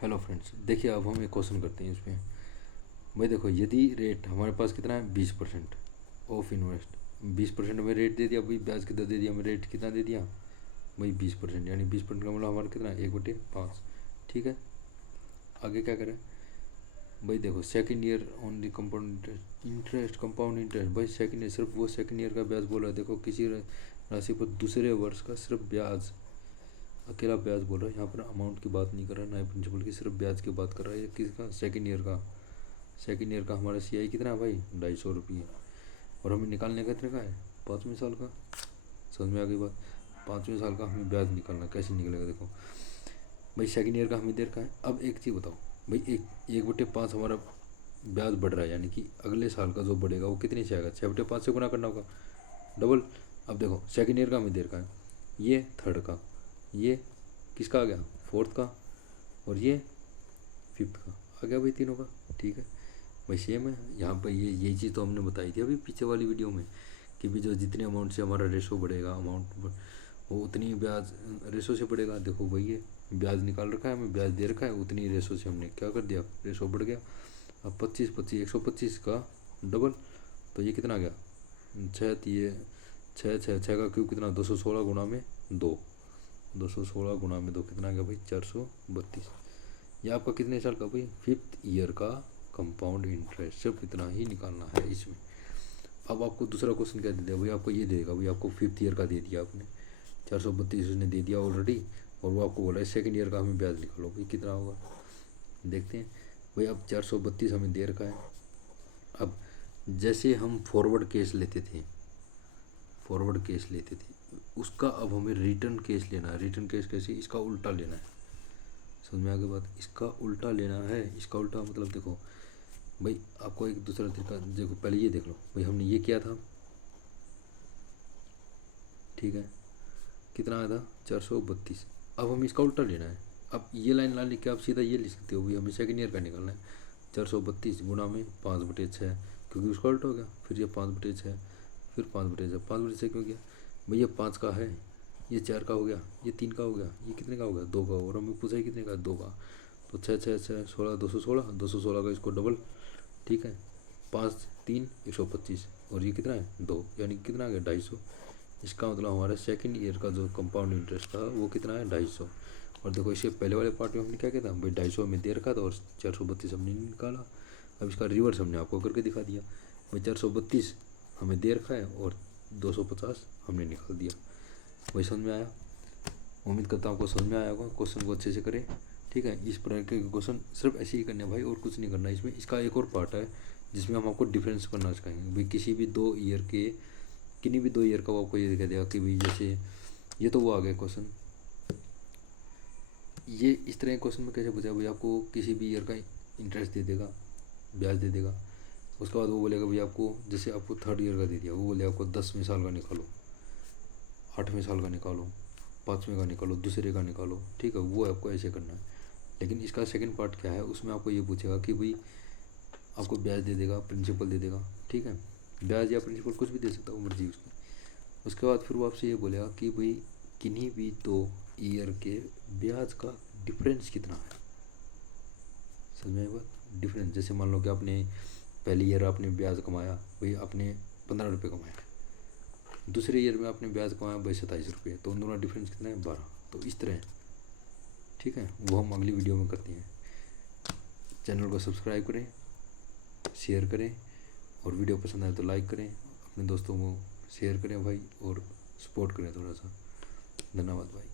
Hello friends, देखिए अब हम एक क्वेश्चन करते हैं इसमें। भाई देखो, यदि रेट हमारे पास कितना है 20% ऑफ इन्वेस्ट, 20% में रेट दे दिया। भाई ब्याज कितना दे दिया, हमें रेट कितना दे दिया भाई 20%, यानी 20% का मतलब हमारा कितना है 1/5। ठीक है, आगे क्या करें भाई। देखो second year only compound interest, compound interest. भाई सेकंड ईयर, सिर्फ वो सेकंड ईयर का ब्याज बोल रहा है। देखो किसी राशि पर दूसरे वर्ष का सिर्फ ब्याज, अकेला ब्याज बोल रहा है। यहाँ पर अमाउंट की बात नहीं कर रहा है, ना ही प्रिंसिपल की, सिर्फ ब्याज की बात कर रहा है। ये किसका, सेकंड ईयर का। सेकंड ईयर का हमारा सीआई कितना है भाई 250 रुपये, और हमें निकालने का कितने का है 5वें साल का। समझ में आ गई बात। 5वें साल का हमें ब्याज निकालना, कैसे निकलेगा देखो भाई। सेकंड ईयर का हमें देर का है। अब एक चीज़ बताओ भाई, 1/5 हमारा ब्याज बढ़ रहा है, यानी कि अगले साल का जो बढ़ेगा वो कितने से आएगा, 6/5 से गुना करना होगा, डबल। अब देखो सेकंड ईयर का हमें देर का है, ये थर्ड का, ये किसका आ गया फोर्थ का, और ये फिफ्थ का आ गया भाई तीनों का। ठीक है भाई, सेम है यहाँ पर। ये चीज़ तो हमने बताई थी अभी पीछे वाली वीडियो में कि भी जो जितने अमाउंट से हमारा रेशो बढ़ेगा, अमाउंट वो उतनी ब्याज रेशो से बढ़ेगा। देखो भाई ये ब्याज निकाल रखा है, हमें ब्याज दे रखा है, उतनी रेशो से हमने क्या कर दिया, रेशो बढ़ गया। अब 25 125 का डबल, तो ये कितना आ गया 6, ये 6 का क्यूब कितना 216 गुना में 2, 216 गुना में 2 कितना आ गया भाई 432। ये आपका कितने साल का भाई, फिफ्थ ईयर का कंपाउंड इंटरेस्ट, सिर्फ इतना ही निकालना है इसमें। अब आपको दूसरा क्वेश्चन क्या दे दिया भाई, आपको ये देगा भाई, आपको फिफ्थ ईयर का दे दिया आपने 432 उसने दे दिया ऑलरेडी, और वो आपको बोला है सेकंड ईयर का हमें ब्याज निकालो भाई कितना होगा। देखते हैं भाई। अब 432 हमें दे रखा है। अब जैसे हम फॉरवर्ड केस लेते थे उसका अब हमें रिटर्न केस लेना है। रिटर्न केस कैसे, इसका उल्टा लेना है। समझ में आगे बात, इसका उल्टा लेना है। इसका उल्टा मतलब देखो भाई, आपको एक दूसरा तरीका देखो, पहले ये देख लो भाई, हमने ये किया था, ठीक है, कितना आया था 432। अब हमें इसका उल्टा लेना है। अब ये लाइन ला लेके आप सीधा ये लिख सकते हो भाई, हमें सेकंड ईयर का निकालना है। 432 गुना में 5/6, क्योंकि उसका उल्टा हो गया। फिर ये 5/6, फिर 5/6, 5/6 क्यों गया भाई, ये 5 का है, ये 4 का हो गया, ये 3 का हो गया, ये कितने का हो गया 2 का, और हमें पूछा है कितने का 2 का। तो 6 6 6 16 216, 216 का इसको डबल। ठीक है, 5 3 125, और ये कितना है 2, यानी कि कितना आ गया 250। इसका मतलब हमारा सेकंड ईयर का जो कंपाउंड इंटरेस्ट था वो कितना है 250। और देखो इसके पहले वाले पार्ट में हमने क्या किया था भाई, 250 में दे रखा था और 432 हमने निकाला। अब इसका रिवर्स हमने आपको करके दिखा दिया भाई, 432 हमें दे रखा है और 250 हमने निकाल दिया। वही समझ में आया, उम्मीद करता हूँ आपको समझ में आया होगा। क्वेश्चन को अच्छे से करें, ठीक है। इस प्रकार के क्वेश्चन सिर्फ ऐसे ही करने भाई, और कुछ नहीं करना इसमें। इसका एक और पार्ट है जिसमें हम आपको डिफरेंस करना सिखाएंगे भाई, किसी भी 2 ईयर के, किन्हीं भी 2 ईयर का वो आपको ये दिखा देगा कि भाई जैसे ये तो वो आ गया क्वेश्चन, ये इस तरह के क्वेश्चन में कैसे पूछा भाई, आपको किसी भी ईयर का इंटरेस्ट दे देगा, ब्याज दे देगा। उसके बाद वो बोलेगा भाई आपको, जैसे आपको थर्ड ईयर का दे दिया, वो बोलेगा आपको 10वें साल का निकालो, 8वें साल का निकालो, 5वें का निकालो, दूसरे का निकालो। ठीक है, वो आपको ऐसे करना है। लेकिन इसका सेकंड पार्ट क्या है, उसमें आपको ये पूछेगा कि भाई आपको ब्याज दे देगा, प्रिंसिपल दे देगा। ठीक है, ब्याज या प्रिंसिपल कुछ भी दे सकता है, वो मर्जी उसकी। उसके बाद फिर वो आपसे ये बोलेगा कि भाई किन्हीं भी 2 ईयर के ब्याज का डिफरेंस कितना है। समझ में आई बात, डिफरेंस। जैसे मान लो कि आपने पहले ईयर आपने ब्याज कमाया भाई, आपने 15 रुपये कमाया, दूसरे ईयर में आपने ब्याज कमाया भाई 27 रुपये, तो उन दोनों डिफरेंस कितना है 12। तो इस तरह, ठीक है, वो हम अगली वीडियो में करते हैं। चैनल को सब्सक्राइब करें, शेयर करें, और वीडियो पसंद आए तो लाइक करें, अपने दोस्तों को शेयर करें भाई, और सपोर्ट करें थोड़ा सा। धन्यवाद भाई।